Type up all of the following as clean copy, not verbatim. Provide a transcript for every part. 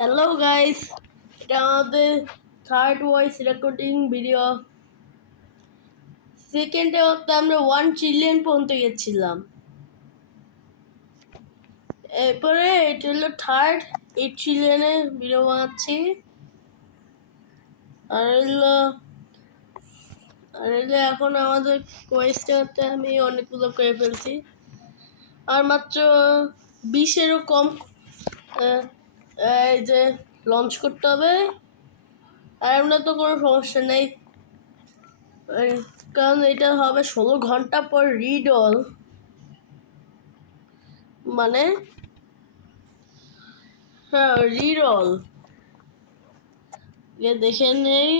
Hello guys, এটা আমাদের third voice recording video. সেকেন্ডে হতে আমরা 1 ট্রিলিয়ন পর্যন্ত গেছিলাম। এরপরে এটা হলো থার্ড 8 ট্রিলিয়নের ভিডিও বানাচ্ছি। আর হলো এখন আমাদের কোয়েস্টে হতে আমি অনেকগুলো করে ফেলছি। আর মাত্র 20-এরও কম এই যে লঞ্চ করতে হবে। আর আমরা তো কোনো সমস্যা নেই, কারণ এটা হবে 16 ঘন্টা পর রিডল। মানে হ্যাঁ, রিরল দেখে নেই।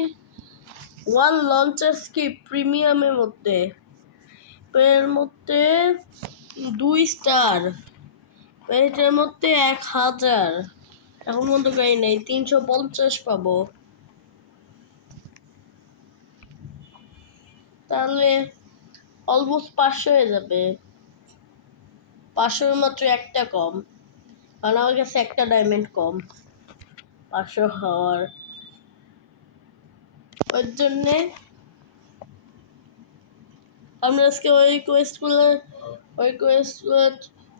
ওয়ান লঞ্চার স্কিপ প্রিমিয়ামের মধ্যে এর মধ্যে 2 স্টার, এটার মধ্যে 1000। এখন পর্যন্ত গাড়ি নেই, 350 পাবো। তাহলে অলমোস্ট 500 হয়ে যাবে। 500 মাত্র একটা কম, কারণ আমার কাছে একটা ডায়মন্ড কম 500 হওয়ার। ওর জন্যে আমরা আজকে ওই কোয়েস্টগুলো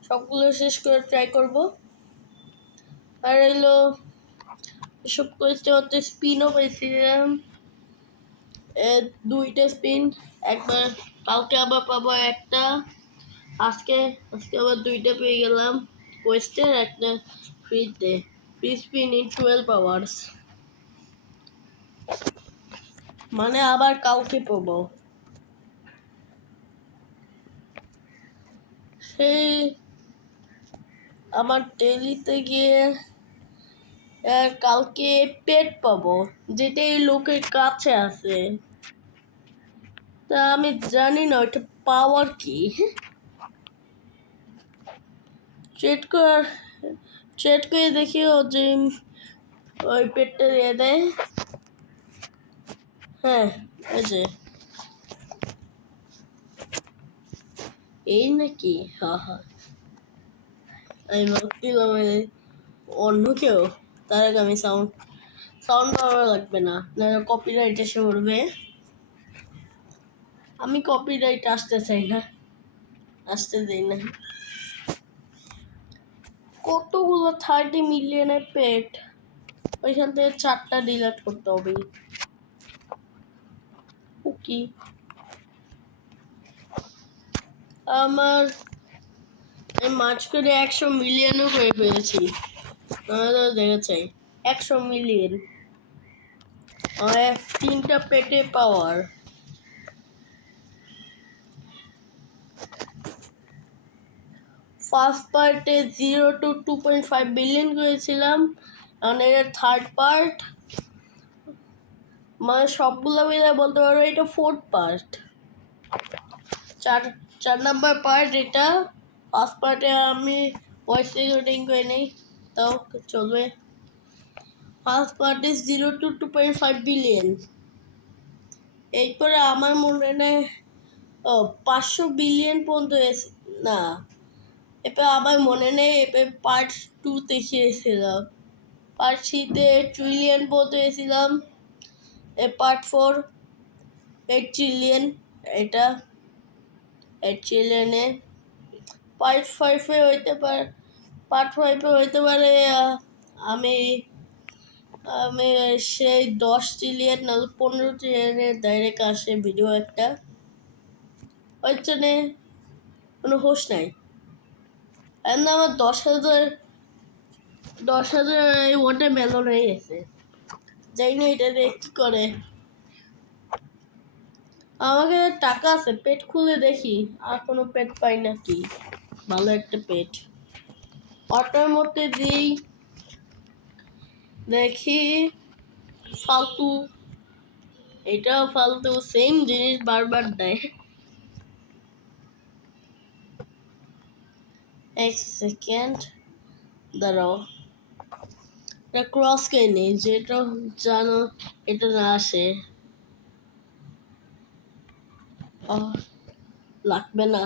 সবগুলো শেষ করে ট্রাই করব। আর এলো এসব কোয়েস্টে হচ্ছে স্পিনও পেয়েছিলাম, 2টা স্পিন। একবার কালকে আবার পাবো একটা, আজকে আবার 2টা পেয়ে গেলাম কোয়েস্টের, একটা ফ্রিতে। ফ্রি স্পিন ইন 12 আওয়ার্স, মানে আবার কালকে পাবো। সেই আমার ডেলিতে গিয়ে কালকে পেট পাবো, যেটা এই লোকের কাছে আছে। তা আমি জানি না ওইটা পাওয়ার কি। ট্রেড করে দেখি ও যে ওই পেটটা দিয়ে দেয়। হ্যাঁ, এই যে এই নাকি? হ্যাঁ হ্যাঁ, আমি ভাবছিলাম অন্য কেউ। তার আগে আমি সাউন্ড পাওয়া লাগবে না, কপিরাইট এসে পড়বে। আমি কপিরাইট আসতে চাই না, আসতে দেই না। কতগুলো 30 মিলিয়নের পেট, ওইখান থেকে 4টা ডিলিট করতে হবে। কি আমার মার্চ করে 100 মিলিয়নও করে ফেলেছি। দেখা চাই 100 মিলিয়ন, 3টা পেটে পাওয়ার। ফার্স্ট পার্টে 0 to 2.5 বিলিয়ন করেছিলাম, মানে এটা থার্ড পার্ট। মানে সবগুলো মিলে বলতে পারো এটা ফোর্থ পার্ট। চার নাম্বার পার্ট এটা। ফার্স্ট পার্টে আমি ভয়েস রেকর্ডিং করে নেই, তাও চলবে। First part is 0 to 2.5 billion. এরপরে আমার মনে নেই 500 বিলিয়ন পর্যন্ত না, এরপর আমার মনে নেই। এরপর পার্ট 2 দেখিয়েছিলাম, পার্ট 3-তে ট্রিলিয়ন পর্যন্ত এসেছিলাম। পার্ট 4 8 ট্রিলিয়ন, এটা 8 ট্রিলিয়নে। পার্ট 5-এ হইতে পারে, আমি আমি সেই 10 ট্রিলিয়ন না 15 ট্রিলিয়নের ডাইরেক্ট আসে ভিডিও একটা। ওই জন্যে কোনো হোশ নাই। আমার 10,000 ওয়াটে মেলন হয়ে গেছে। যাই না এটা দিয়ে কি করে। আমাকে টাকা আছে, পেট খুলে দেখি আর কোনো পেট পাই নাকি, ভালো একটা পেট। অটোর মধ্যে দিই, দেখি ফালতু, এটাও ফালতু, সেম জিনিস বারবার দেয়। এক সেকেন্ড দাঁড়াও, এটা ক্রস করে নিই, যেটা জানো এটা না আসে। লাগবে না।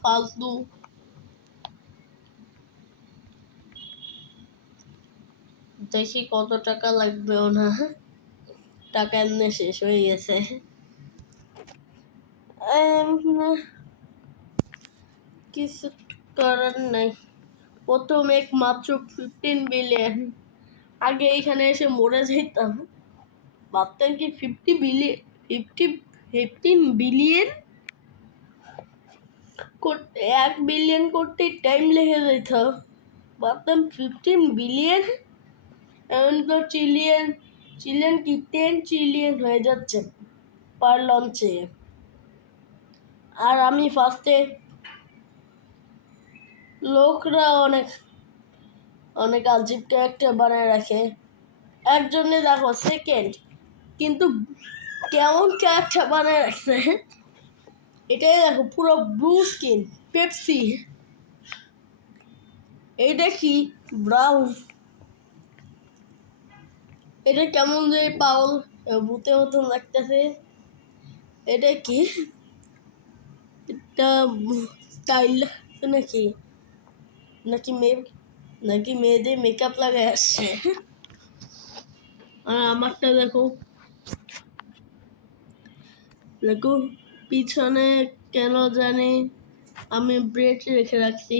ফালতু। দেখি কত টাকা লাগবেও না, টাকা এমনি শেষ হয়ে গেছে। কিছু করার নাই, প্রথম এক মাত্র 15 বিলিয়ন। আগে এখানে এসে মরে যেতাম, ভাবতাম কি 15 বিলিয়ন করতে, 1 বিলিয়ন করতে টাইম লেগে যেত, ভাবতাম 15 বিলিয়ন, এখন তো ট্রিলিয়ন কি 10 ট্রিলিয়ন হয়ে যাচ্ছে পার লঞ্চে। আর আমি ফার্স্টে, লোকরা অনেক অনেক আজীব ক্যারেক্টার বানায় রাখে, একজনে দেখো সেকেন্ড, কিন্তু কেমন ক্যারেক্টার বানায় রাখছে, এটাই দেখো পুরো ব্লু স্কিন পেপসি, এইটা কি ব্রাউন, এটা কেমন যে পাউল ভূতের মতন লাগতেছে, এটা কি, এটা স্টাইল নাকি, নাকি মেয়েদের মেকআপ লাগায় আসছে। আর আমারটা দেখো, পিছনে কেন জানি আমি ব্রেড রেখে রাখছি,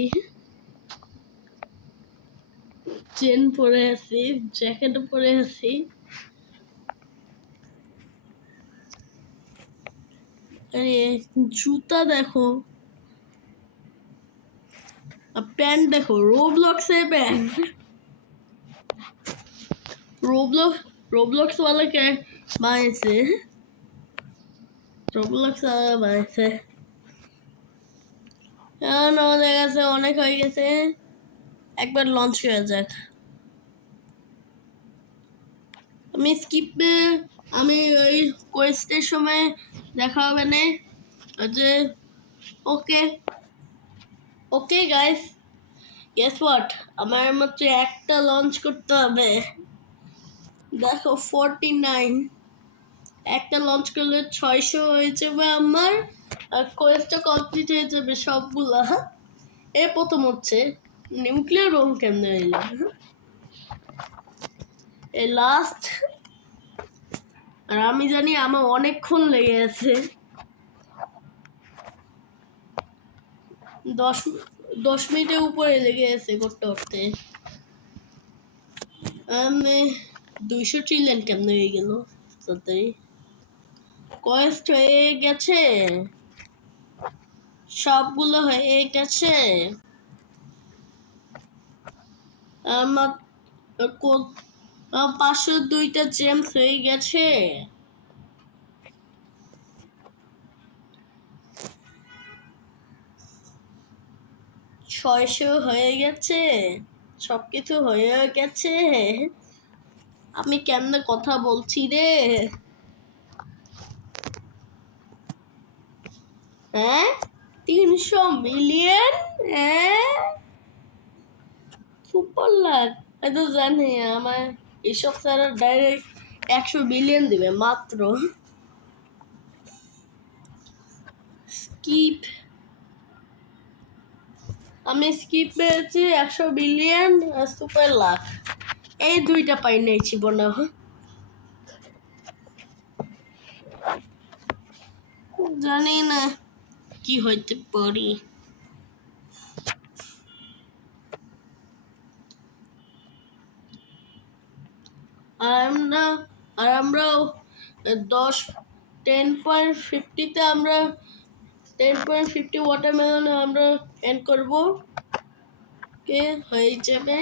চেন পরে আছি, জ্যাকেট পরে আছি। আরে জুতা দেখো, প্যান্ট দেখো, রোবলক্সের প্যান্ট, রোবলক্স ওয়ালাকে বানিয়েছে, রোবলক্স ওয়ালা বানিয়েছে। এখন আমাদের কাছে অনেক হয়ে গেছে, একবার লঞ্চ হয়ে যাক। আমি ওই কোয়েস্টের সময় দেখা হবে না, যে ওকে ওকে গাইস, গেস হোয়াট, আমার মাত্র একটা লঞ্চ করতে হবে, দেখো 49, একটা লঞ্চ করলে 600 হয়ে যাবে আমার, আর কোয়েস্টটা কমপ্লিট হয়ে যাবে সবগুলা। প্রথম হচ্ছে নিউক্লিয়ার রোম কেমনে এলো, এই লাস্ট, আর আমি জানি আমার অনেকক্ষণ লেগে আছে, 10 মিনিটের উপরে লেগে আছে করতে করতে। আমি 200 ট্রিলিয়ন কেমনে হয়ে গেল তাড়াতাড়ি, কোয়েস্ট হয়ে গেছে, সবগুলো হয়ে গেছে, আমার 502টা জেমস হয়ে গেছে, 600 হয়ে গেছে, সবকিছু হয়ে গেছে। আমি কেমনে কথা বলছি রে, হ্যাঁ 300 মিলিয়ন, হ্যাঁ সুপার লাক, আমি তো জানি আমার এসব ছাড়া ডাইরেক্ট 100 বিলিয়ন দিবে মাত্র। স্কিপ, আমি স্কিপ পেয়েছি 100 বিলিয়ন আর সুপার লাক, এই দুইটা পাই নাই জীবনে, জানি না কি হইতে পারি। আর আমরা 10.50-তে আমরা 10.50 ওয়াটারমেলনে আমরা এন্ড করব, কে হয়ে যাবে।